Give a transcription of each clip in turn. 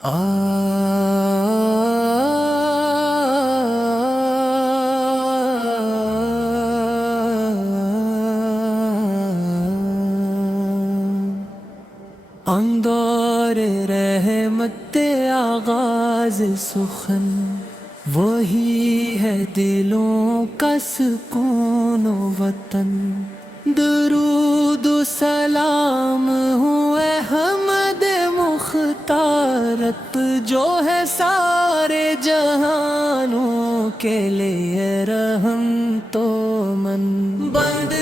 اندور رحمت آغاز سخن وہی ہے دلوں کا سکون و وطن. درود و سلام ہوئے حمد مختارت جو ہے سارے جہانوں کے لیے رحم تو من. بند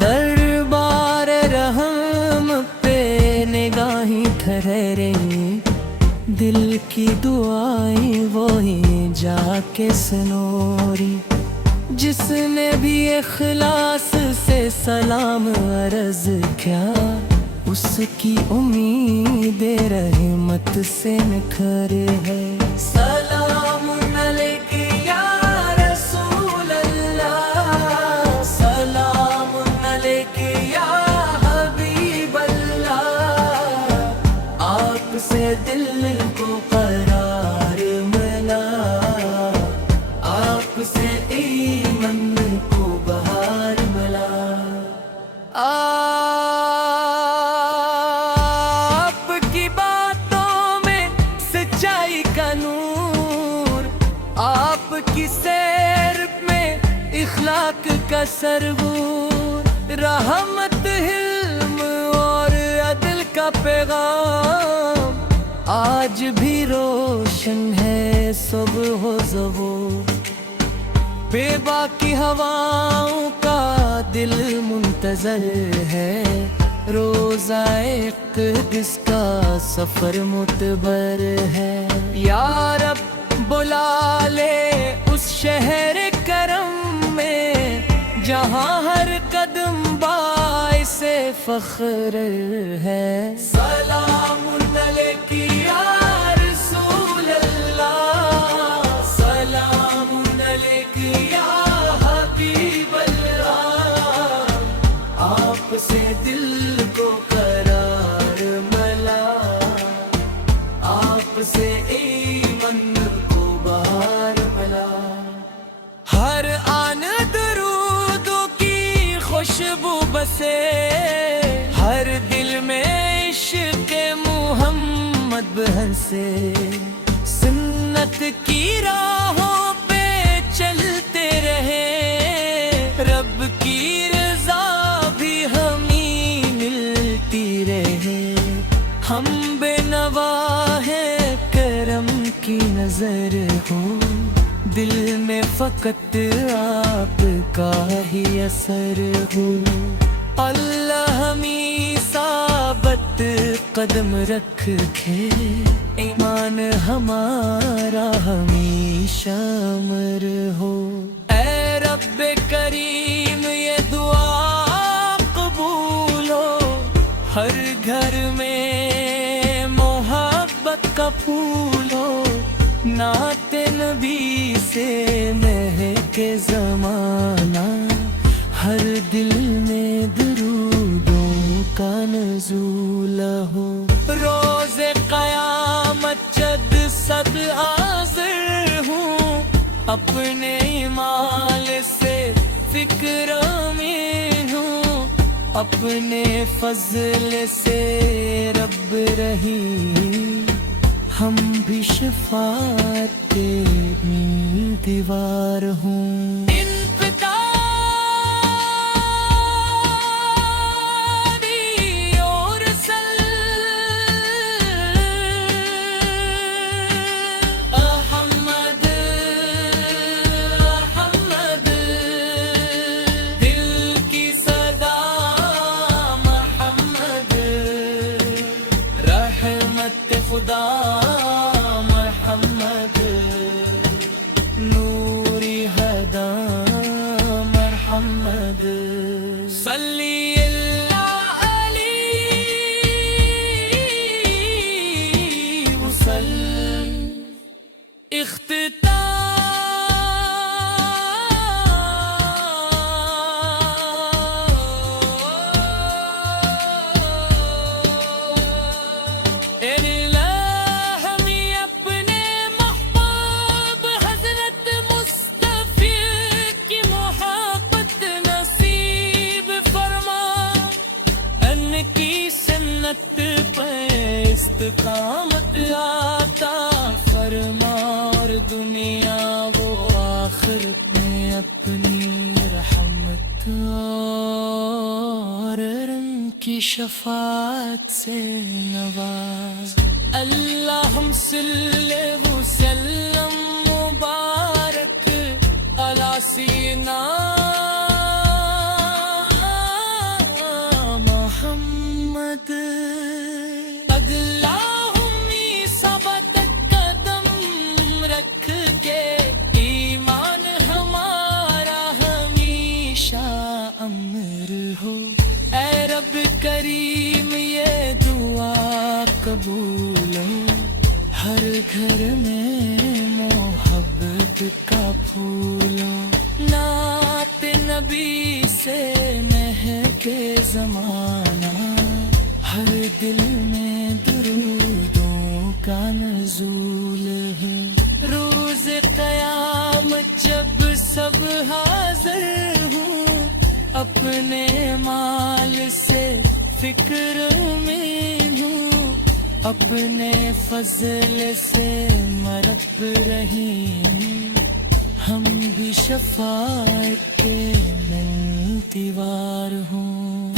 دربار رحم پہ نگاہیں ٹھہرے، دل کی دعائیں وہی جا کے سنوری. جس نے بھی اخلاص سے سلام عرض کیا، اس کی امید رحمت سے نکھر ہے. سلام علیک یا رسول اللہ، سلام علیک یا حبیب اللہ. آپ سے دل کو قرار ملا، آپ سے ایمن کو بہار ملا. آپ کی باتوں میں سچائی کا نور، آپ کی سیر میں اخلاق کا سرور. رحمت، حلم اور عدل کا پیغام آج بھی روشن ہے صبح و ظہور. بے باکی ہواؤں کا دل منتظر ہے، روزہ اقدس کا سفر معتبر ہے. یا رب بلا لے اس شہر کرم میں جہاں ہر قدم باعث فخر ہے. سلام علیک یا رسول اللہ، سلام علیک یا حبیب اللہ. آپ سے دل کو قرار ملا، آپ سے ایمن کو بہار ملا. ہر آن درودوں کی خوشبو بسے، ہر دل میں عشق محمد بہنسے. سنت کی راہوں پہ چلتے رہے، رب کی رضا بھی ہمیں ملتی رہے. ہم بے نوا ہیں، کرم کی نظر ہو، دل میں فقط آپ کا ہی اثر ہو. اللہ ہمیں ثابت قدم رکھ کے، ایمان ہمارا ہمیشہ امر ہو. اے رب کریم یہ دعا قبول ہو، ہر گھر میں محبت کا پھول ہو. نعت نبی سے مہکے زمانہ، ہر دل میں درودوں کا نزول ہو. روز قیامت جد صد حاضر ہوں، اپنے مال سے فکر میں ہوں. اپنے فضل سے رب رحیم، ہم بھی شفاعت کے امیدوار ہوں. خدا محمد نوری ہدا آخرت میں اپنی رحمت اور رنگ کی شفاعت سے نواز اللہم صلی وسلم مبارک علی سیدنا محمد کریم یہ دعا قبول ہر گھر میں محبت کا پھول نعت نبی سے مہکے زمانہ ہر دل میں درودوں کا نزول ہے روز قیامت جب سب حاضر ہوں اپنے مال سے فکر میں ہوں اپنے فضل سے مرب رہی ہم بھی شفاعت کے منتظار ہوں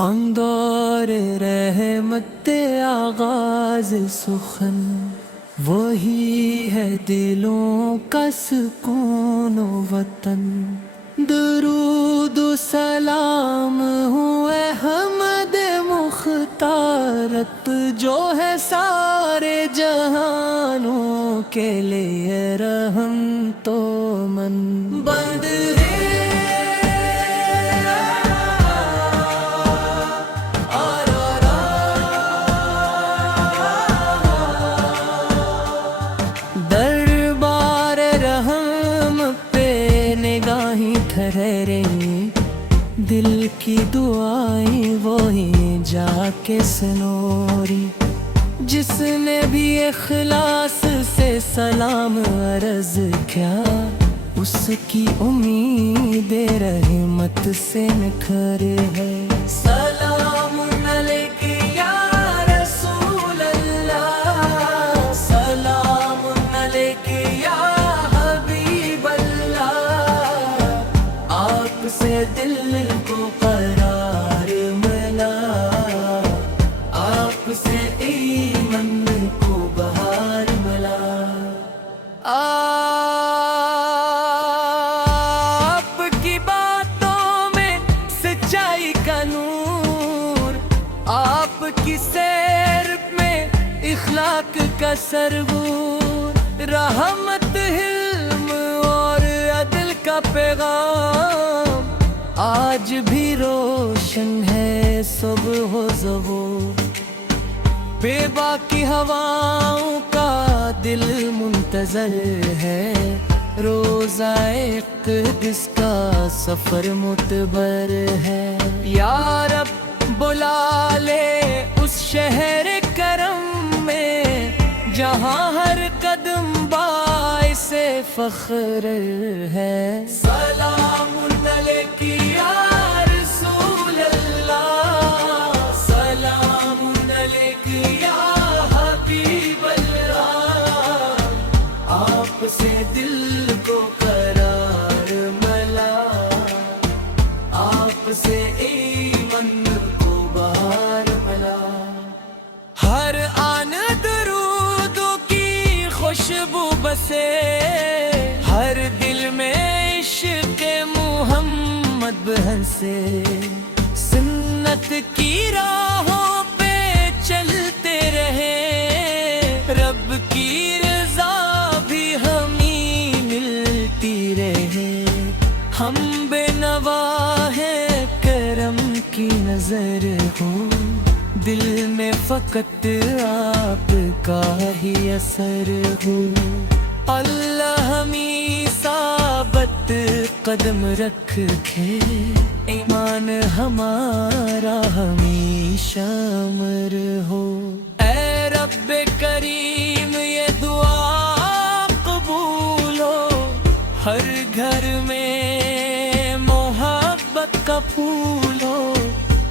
اندور رحمت آغاز سخن وہی ہے دلوں کا سکون و وطن درود و سلام ہوئے حمد مختارت جو ہے سارے جہانوں کے لیے رحم تو من بند ہے ٹھہرے دل کی دعائیں وہی جا کے سنوری جس نے بھی اخلاص سے سلام عرض کیا اس کی امید رحمت سے نکھر ہے سلام علیک یا رسول اللہ سلام علیک یا سے دل کو قرار ملا آپ سے ایمن کو بہار ملا آپ کی باتوں میں سچائی کا نور آپ کی سیر میں اخلاق کا سرور رحمت حلم اور عدل کا پیغام آج بھی روشن ہے صبح و ظہور بے باکی ہواؤں کا دل منتظر ہے روزہ اقدس کا سفر معتبر ہے یا رب بلا لے اس شہر کرم میں جہاں ہر قدم باعث فخر ہے سلام علیک یا رسول اللہ سلام سے ہر دل میں عشق محمد بہن سے سنت کی راہوں پہ چلتے رہے رب کی رضا بھی ہمیں ملتی رہے ہم بے نوا ہے کرم کی نظر ہو دل میں فقط آپ کا ہی اثر ہو اللہ ہمیں ثابت قدم رکھ کے ایمان ہمارا ہمیشہ امر ہو اے رب کریم یہ دعا قبول ہو ہر گھر میں محبت کا پھول ہو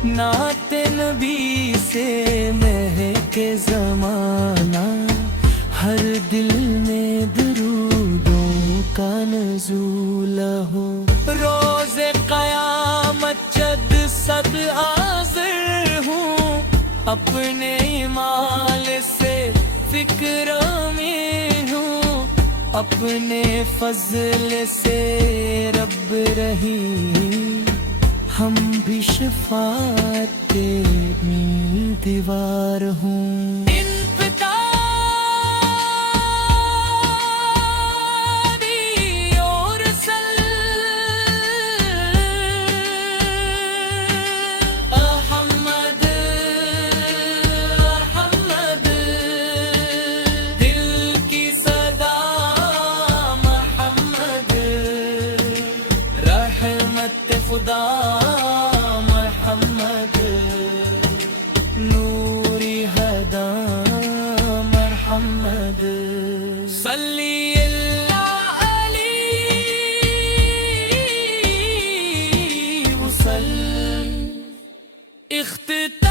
نعت نبی سے مہکے زمانہ ہر دل میں درودوں کا نزول ہو روز قیامت جد صد حاضر ہوں اپنے مال سے فکر میں ہوں اپنے فضل سے رب رحیم ہم بھی شفاعت کے امیدوار ہوں خدا محمد نوری ہدا محمد صلی اللہ علیہ وسلم اختتام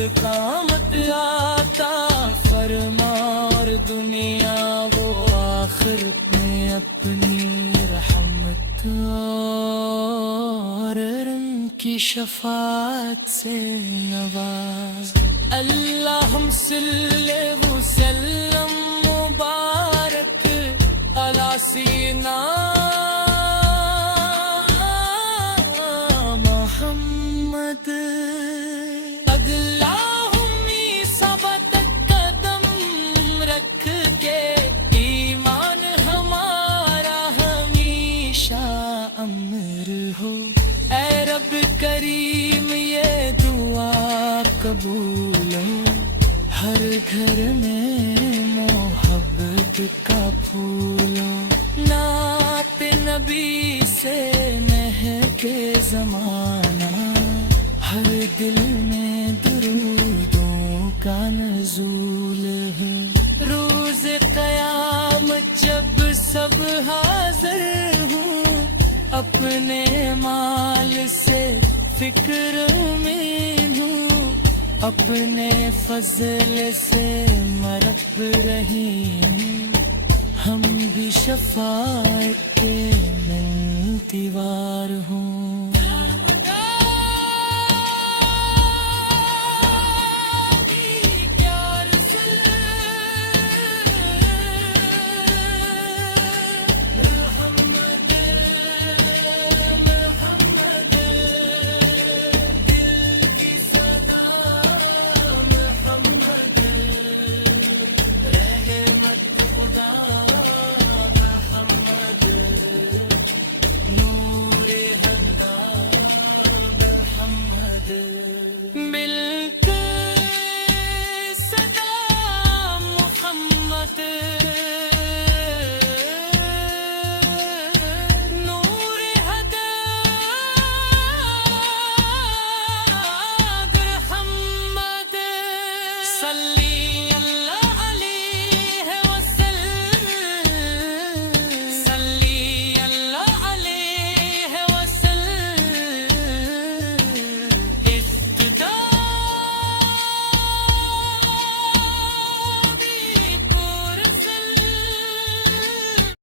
استقامت عطا فرما اور دنیا و آخرت میں اپنی رحمت اور رحم کی شفاعت سے نواز اللہم صلی وسلم مبارک علی سیدنا محمد کریم یہ دعا قبول ہو ہر گھر میں محبت کا پھول ہو نعت نبی سے مہکے زمانہ ہر دل میں درودوں کا نزول ہے روز قیامت جب سب حاضر ہوں اپنے مال سے فکر میں ہوں اپنے فضل سے مرب رہی ہم بھی شفاعت کے انتظار ہوں